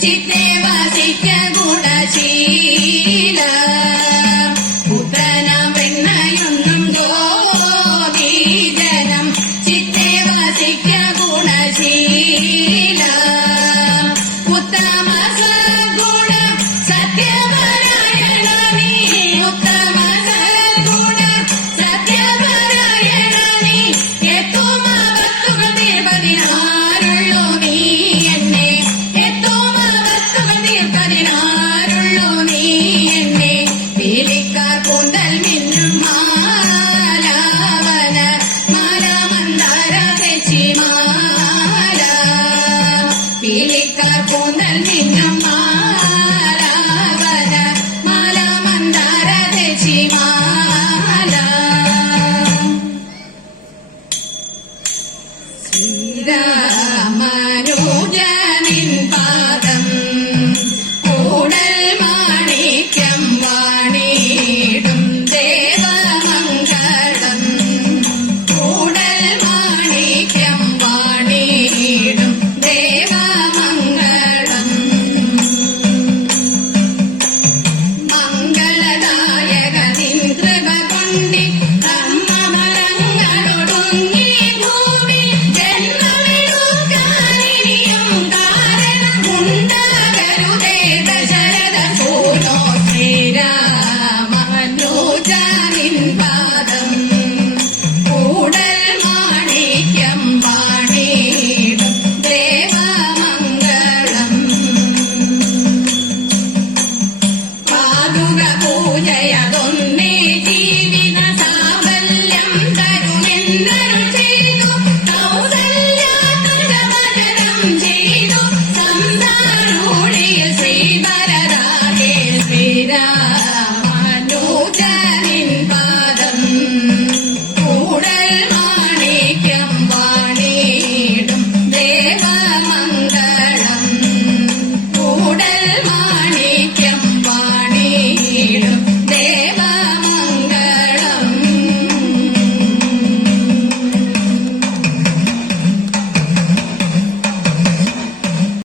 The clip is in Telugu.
Deep. they? నీ లెక్క నమ్మా. പൂജാനിൻ പാദം.